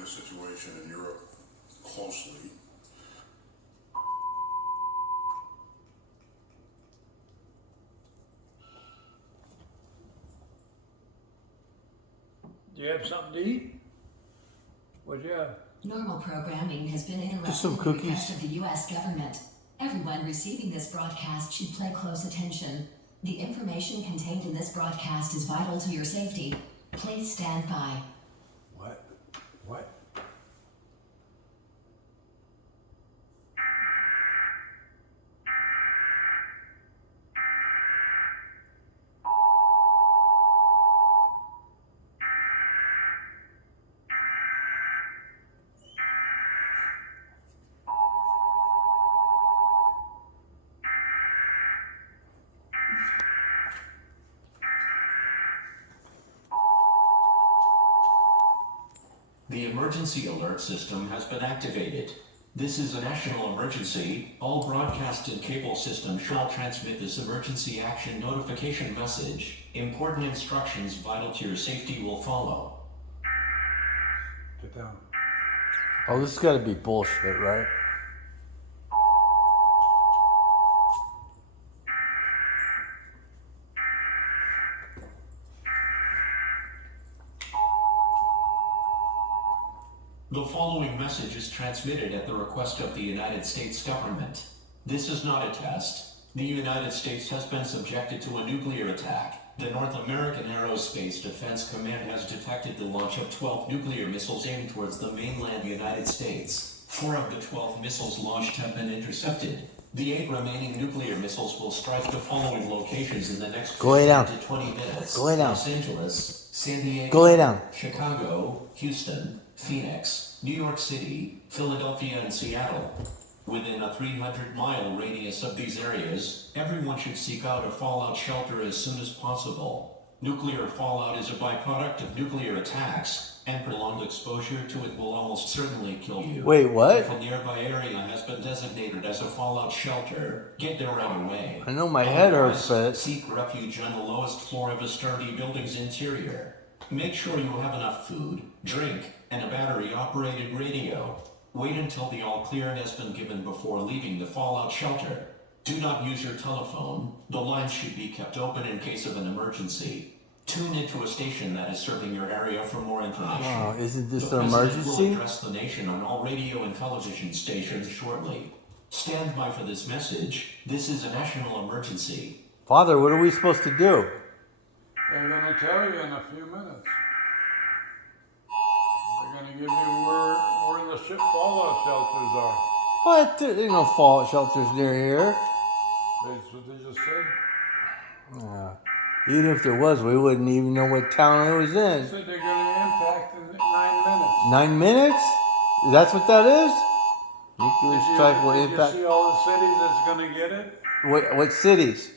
the situation in Europe closely. Do you have something to eat? What'd you have? Normal programming has been interrupted Just some at the cookies. request of the U.S. government. Everyone receiving this broadcast should pay close attention. The information contained in this broadcast is vital to your safety. Please stand by. What? What? The emergency alert system has been activated. This is a national emergency. All broadcast and cable systems shall transmit this emergency action notification message. Important instructions vital to your safety will follow. Get down. Oh, this has got to be bullshit, right? The following message is transmitted at the request of the United States government. This is not a test. The United States has been subjected to a nuclear attack. The North American Aerospace Defense Command has detected the launch of 12 nuclear missiles aimed towards the mainland United States. 4 of the 12 missiles launched have been intercepted. The 8 remaining nuclear missiles will strike the following locations in the next 15 to 20 minutes. Go lay down. Los Angeles, San Diego, Go lay down. Chicago, Houston, Phoenix, New York City, Philadelphia, and Seattle. Within a 300-mile radius of these areas, everyone should seek out a fallout shelter as soon as possible. Nuclear fallout is a byproduct of nuclear attacks, and prolonged exposure to it will almost certainly kill you. Wait, what? If a nearby area has been designated as a fallout shelter, get there right away. I know my head hurts, but... Seek refuge on the lowest floor of a sturdy building's interior. Make sure you have enough food, drink, and a battery-operated radio. Wait until the all-clear has been given before leaving the fallout shelter. Do not use your telephone. The lines should be kept open in case of an emergency. Tune into a station that is serving your area for more information. Oh, isn't this The an President emergency? will address the nation on all radio and television stations shortly. Stand by for this message. This is a national emergency. Father, what are we supposed to do? They're going to tell you in a few minutes. They're going to give you where the ship fallout shelters are. What? There ain't no fallout shelters near here. That's what they just said. Even if there was, we wouldn't even know what town it was They in. said they're going to impact in 9 minutes. 9 minutes? That's what that is? Nuclear strike will Did you impact... see all the cities that's going to get it? What cities?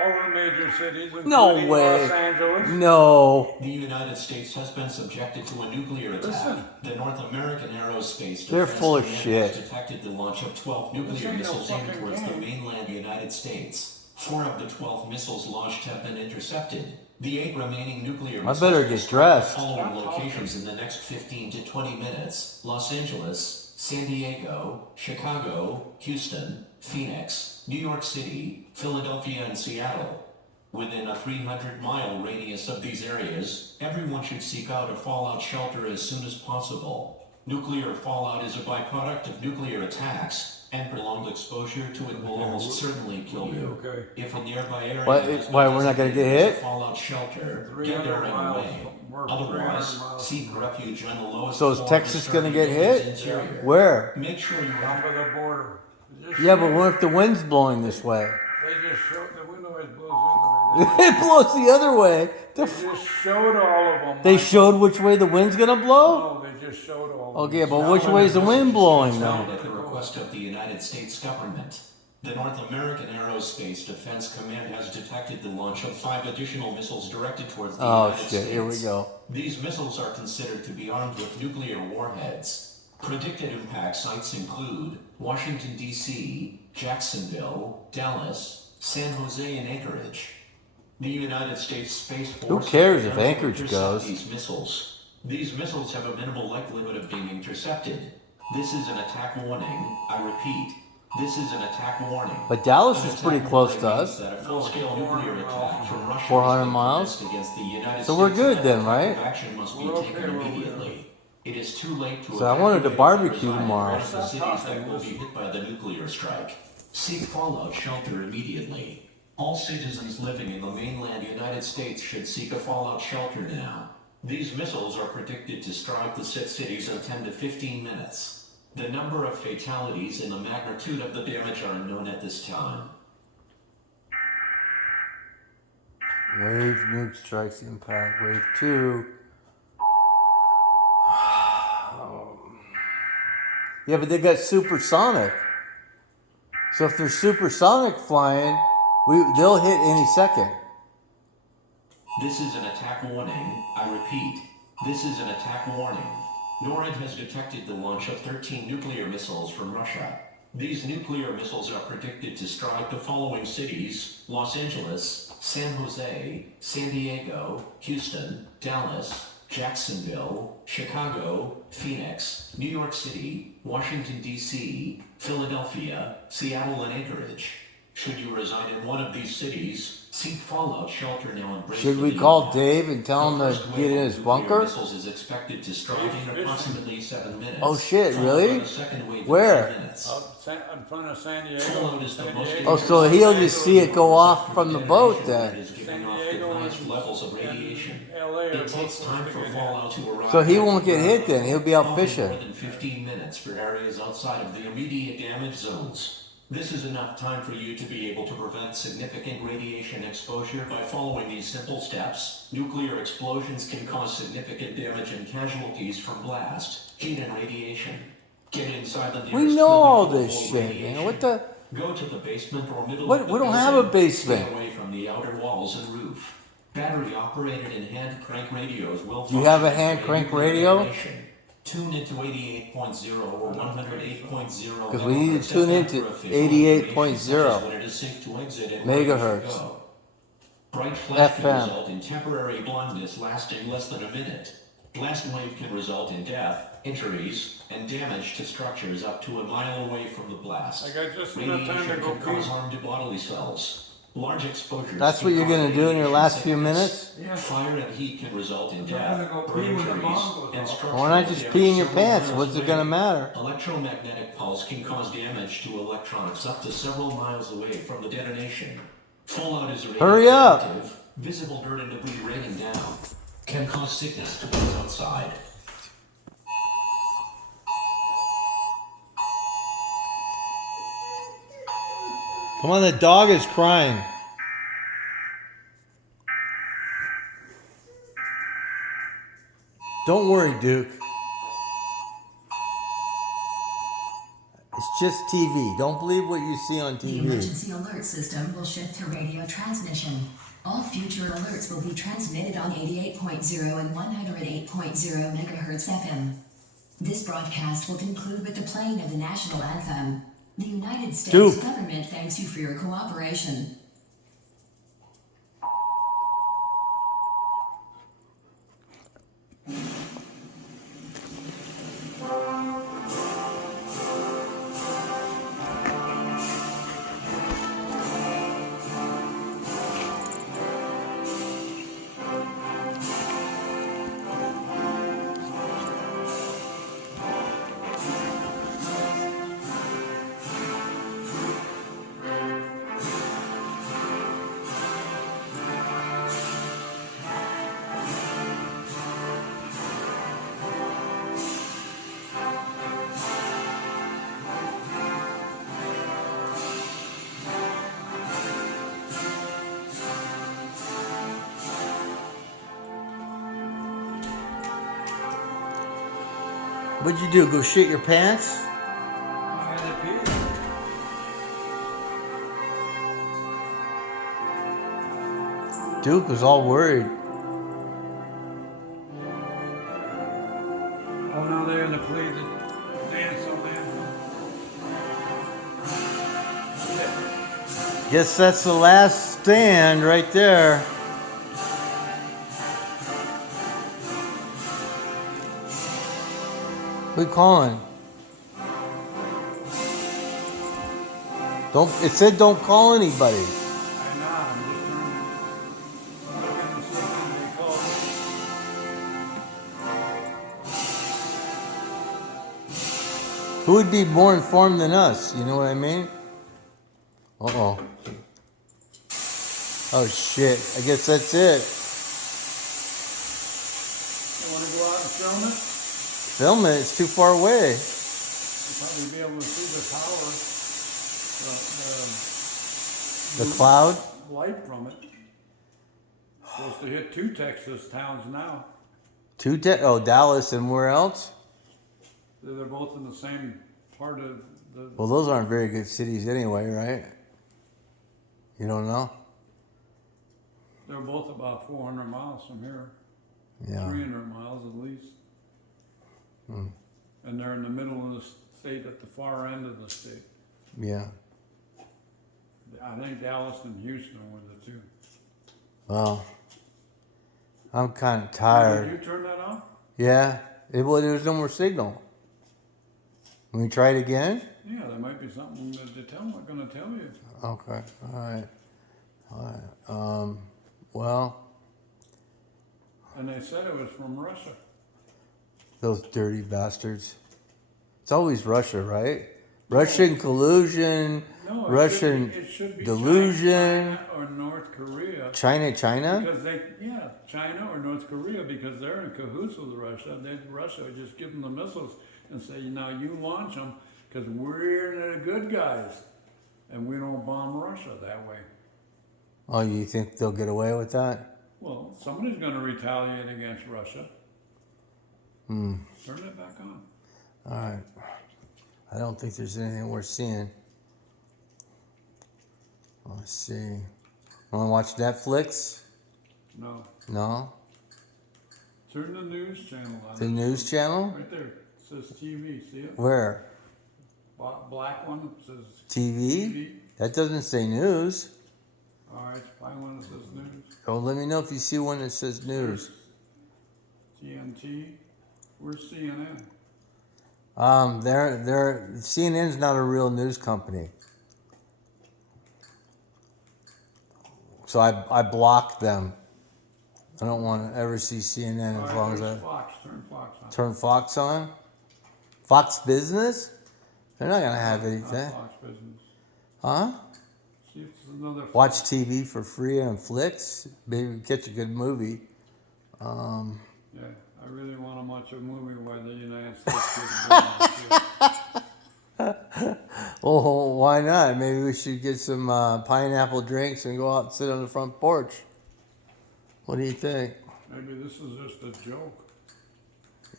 All the major cities, No including way. Los Angeles. No. The United States has been subjected to a nuclear attack. Listen. The North American Aerospace They're Defense full of Command shit. has detected the launch of 12 This nuclear ain't no missiles aimed fucking towards the game. mainland United States. 4 of the 12 missiles launched have been intercepted. The 8 remaining nuclear missiles better will get strike dressed. the following locations in the next 15 to 20 minutes. Los Angeles, San Diego, Chicago, Houston, Phoenix, New York City, Philadelphia, and Seattle. Within a 300-mile radius of these areas, everyone should seek out a fallout shelter as soon as possible. Nuclear fallout is a byproduct of nuclear attacks, and prolonged exposure to it will almost certainly kill you. Okay. If a nearby area Why- has been why we're not gonna get designated as hit? a fallout shelter, 300 get there right miles away. more than Otherwise, 300 miles. seek refuge on the lowest So is floor of Texas the gonna sturdy get building's hit? interior. Where? Make sure you Down by the border. Just Yeah, showed- but what if the wind's blowing this way? They just showed, the wind always blows the other way. It blows the other way. They just showed all of them. They showed which way the wind's gonna blow? No, they just showed all of them. Okay, but which way is the wind blowing Now, though? at the request of the United States government, the North American Aerospace Defense Command has detected the launch of 5 additional missiles directed towards the Oh United shit, States. here we go. These missiles are considered to be armed with nuclear warheads. Predicted impact sites include Washington, D.C., Jacksonville, Dallas, San Jose, and Anchorage. The United States Space Force Who cares if has Anchorage intercept goes? these missiles. These missiles have a minimal likelihood of being intercepted. This is an attack warning. I repeat, this is an attack warning. But Dallas An is pretty attack close warning to means us. that a full-scale nuclear attack from Russia 400 has been miles? commenced against the United So we're States, good and then, that right? action must be We're okay taken where we are. immediately. It is too late to So I wanted to evacuate barbecue and reside in tomorrow. one of the cities that will be hit by the nuclear strike. Seek fallout shelter immediately. All citizens living in the mainland United States should seek a fallout shelter now. These missiles are predicted to strike the six cities in 10 to 15 minutes. The number of fatalities and the magnitude of the damage are unknown at this time. Wave nuke strikes impact. Wave 2. Yeah, but they got supersonic. So if they're supersonic flying, they'll hit any second. This is an attack warning. I repeat, this is an attack warning. NORAD has detected the launch of 13 nuclear missiles from Russia. These nuclear missiles are predicted to strike the following cities: Los Angeles, San Jose, San Diego, Houston, Dallas, Jacksonville, Chicago, Phoenix, New York City, Washington, D.C., Philadelphia, Seattle, and Anchorage. Should you reside in one of these cities, seek fallout shelter now and brace Should for we the call impact. Dave and tell him The to first get in wave his of nuclear bunker? missiles is expected to strike in approximately 7 minutes. Oh shit, followed by really? the second wave in Where? 10 minutes. In front of San Diego. Fallout is the San most Diego. Oh, so he'll just see it go off from the boat then. It is giving San off the Diego highest and- levels of and radiation. LA are It both takes time for figuring fallout to arrive. So he won't get hit then. He'll be out Often fishing. more than 15 minutes for areas outside of the immediate damage zones. This is enough time for you to be able to prevent significant radiation exposure by following these simple steps. Nuclear explosions can cause significant damage and casualties from blast, heat, and radiation. Get inside the nearest We know all building to this avoid shit, radiation. man. What the? Go to the basement or middle What? of the We don't have a building. basement. Stay away from the outer walls and roof. Battery-operated and hand crank radios will Do you have a function hand for crank nuclear radio? detonation. Tune into 88.0 or 108.0 'Cause we need to tune FM into for official 88.0 information such as when it is safe to exit and where you megahertz. should go. Bright flash can FM. result in temporary blindness lasting less than a minute. Blast wave can result in death, injuries, and damage to structures up to a mile away from the blast. I got just enough time to Radiation go can cause pee. harm to bodily cells. Large exposures. That's can what you're cause gonna do in your radiation last few sickness. minutes? Yeah. Fire and heat can result in I'm death, gonna go burn pee when the injuries, bomb goes and off. structural Why not just damage pee in your several pants? miles What's it away. gonna matter? Electromagnetic pulse can cause damage to electronics up to several miles away from the detonation. Fallout is Hurry up. radioactive. Visible dirt and debris raining down can cause sickness to those outside. Come on, the dog is crying. Don't worry, Duke. It's just TV. Don't believe what you see on The TV. emergency alert system will shift to radio transmission. All future alerts will be transmitted on 88.0 and 108.0 megahertz FM. This broadcast will conclude with the playing of the national anthem. The United States Duke. government thanks you for your cooperation. What'd you do? Go shit your pants? I had to pee. Duke was all worried. Oh, now they're gonna play the dance on that. Guess that's the last stand right there. Who you calling? Don't. It said don't call anybody. I'm not. I'm just looking to see if anybody called. Who would be more informed than us? You know what I mean? Uh-oh. Oh, shit. I guess that's it. You want to go out and film it? Film it. It's too far away. You'll probably be able to see the tower, The cloud? light from it. Supposed to hit 2 Texas towns now. Oh, Dallas and where else? They're both in the same part of the. Well, those aren't very good cities anyway, right? You don't know? They're both about 400 miles from here. Yeah. 300 miles at least. And they're in the middle of the state, at the far end of the state. Yeah. I think Dallas and Houston were the 2. Well, I'm kind of Did tired. you turn that off? Yeah. Well, there's no more signal. Can we try it again? Yeah, there might be something that they tell. I'm not going to tell you. Okay. All right. Well, And they said it was from Russia. those dirty bastards. It's always Russia, right? Russian collusion, No, Russian it should be delusion. China or North Korea. China? Because China or North Korea, because they're in cahoots with Russia. Russia would just give them the missiles and say, now you launch them because we're the good guys. And we don't bomb Russia that way. Oh, you think they'll get away with that? Well, somebody's going to retaliate against Russia. Turn it back on. All right. I don't think there's anything worth seeing. Let's see. Want to watch Netflix? No. No? Turn the news channel on. The news channel? Right there. It says TV. See it? Where? Black one. It says TV? TV. That doesn't say news. All right. Find one that says news. Oh, let me know if you see one that says news. TNT. Where's CNN? CNN's not a real news company. So I blocked them. I don't want to ever see CNN All as right, long as there's I Fox. Turn Fox on. turn Fox on. Fox Business? They're not gonna have Not anything. Fox Business. Huh? See if there's another. Watch TV for free on Flix. Maybe catch a good movie. Yeah, I really want to watch a movie where the United States gets Oh, why not? Maybe we should get some pineapple drinks and go out and sit on the front porch. What do you think? Maybe this is just a joke.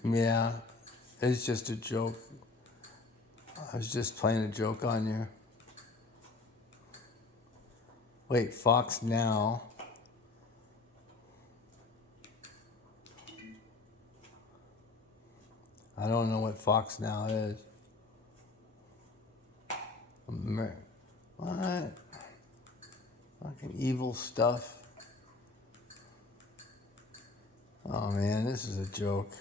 Yeah, it's just a joke. I was just playing a joke on you. Wait, Fox Now. I don't know what Fox Now is. What? Fucking evil stuff. Oh man, this is a joke.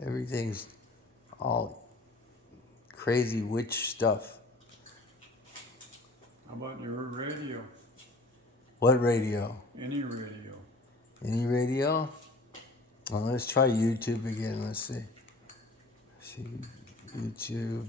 Everything's all crazy witch stuff. How about your radio? What radio? Any radio. Any radio? Well, let's try YouTube again. Let's see. YouTube.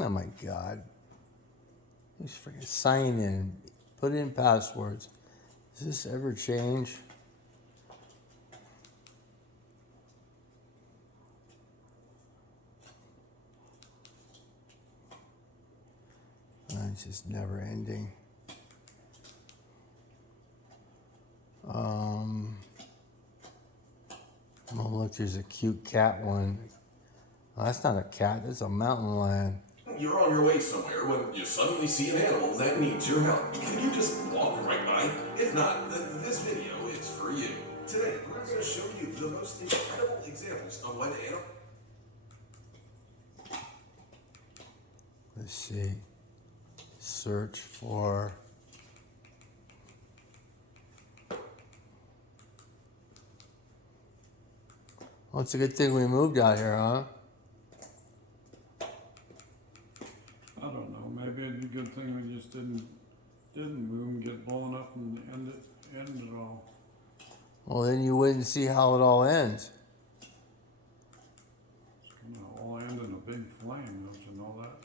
Oh my God. Just freaking sign in. Put in passwords. Does this ever change? It's just never ending. Oh look, there's a cute cat one. Oh, that's not a cat, that's a mountain lion. you're on your way somewhere when you suddenly see an animal that needs your help. Can you just walk right by? If not, then this video is for you. Today, we're going to show you the most incredible examples of when animals... Let's see. Search for... Well, it's a good thing we moved out here, huh? I don't know. Maybe it'd be a good thing we just didn't move and get blown up and end it all. Well, then you wouldn't see how it all ends. It's gonna all end in a big flame, don't you know that?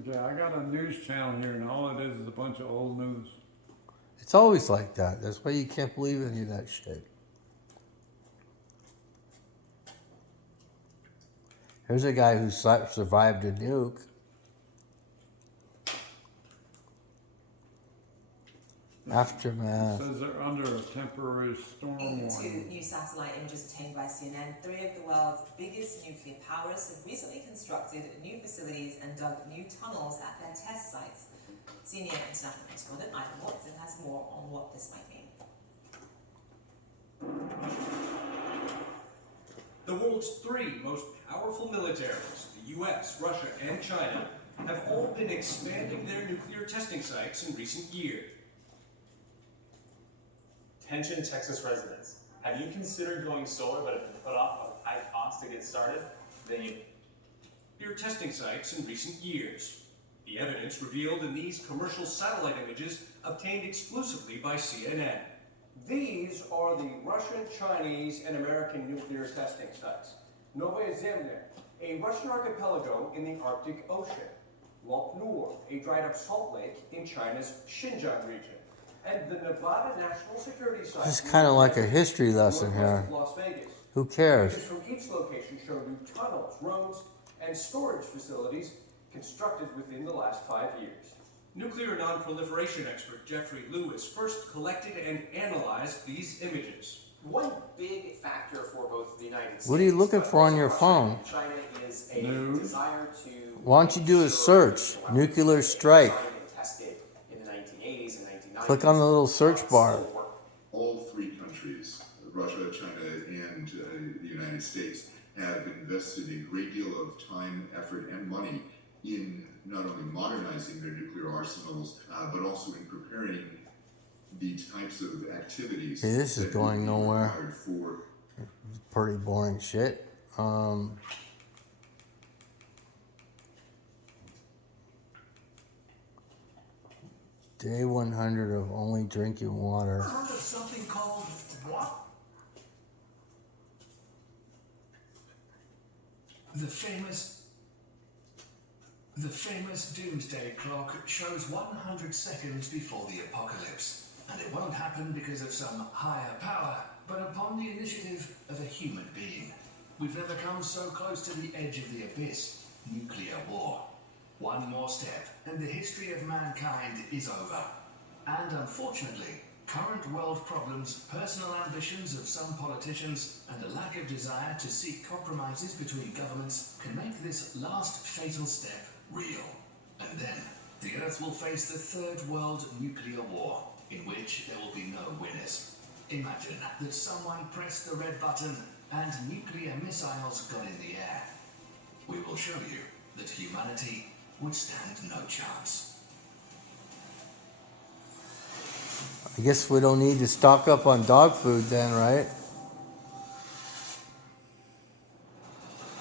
Okay, I got a news channel here, and all it is a bunch of old news. It's always like that. That's why you can't believe any of that shit. Here's a guy who survived a nuke. Aftermath. It says they're under a temporary storm Two warning. new satellite images obtained by CNN, 3 of the world's biggest nuclear powers have recently constructed new facilities and dug new tunnels at their test sites. Senior international correspondent Ivan Watson has more on what this might mean. The world's 3 most powerful militaries, the US, Russia, and China, have all been expanding their nuclear testing sites in recent years. Attention Texas residents, have you considered going solar but have been put off by high cost to get started? Then you... Nuclear testing sites in recent years. The evidence revealed in these commercial satellite images obtained exclusively by CNN. These are the Russian, Chinese, and American nuclear testing sites. Novaya Zemlya, a Russian archipelago in the Arctic Ocean. Lop Nur, a dried-up salt lake in China's Xinjiang region. And the Nevada National Security Site. This is kind of like a history lesson here. Las Vegas. Who cares? Images from each location show new tunnels, roads, and storage facilities constructed within the last 5 years. Nuclear non-proliferation expert Jeffrey Lewis first collected and analyzed these images. One big factor for both the United States. What are you looking for on your phone? China is a News. desire to. Why don't you do a search? Nuclear strike. Tested in the 1980s and 1990s. Click on the little search bar. All 3 countries, Russia, China, and the United States, have invested a great deal of time, effort, and money in not only modernizing their nuclear arsenals, but also in preparing the types of activities. Hey, this is that going would be nowhere. required for Pretty boring shit. Day 100 of only drinking water. Heard of something called what? The famous doomsday clock shows 100 seconds before the apocalypse. And it won't happen because of some higher power, but upon the initiative of a human being. We've never come so close to the edge of the abyss, nuclear war. One more step, and the history of mankind is over. And unfortunately, current world problems, personal ambitions of some politicians, and a lack of desire to seek compromises between governments can make this last fatal step real. And then, the Earth will face the third world nuclear war, in which there will be no winners. Imagine that someone pressed the red button and nuclear missiles got in the air. We will show you that humanity would stand no chance. I guess we don't need to stock up on dog food then, right?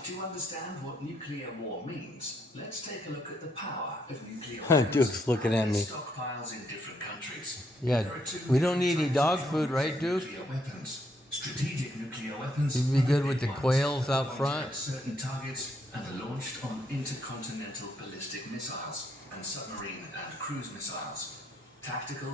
To understand what nuclear war means, let's take a look at the power of nuclear weapons. Duke's looking at and me. Stockpiles in different countries. Yeah, There are 2 we don't need any different dog types of food, right, Duke? nuclear weapons. Strategic nuclear weapons. You'd be good with the are big quails ones, out pointed front. at certain targets and are launched on intercontinental ballistic missiles and submarine and cruise missiles. Tactical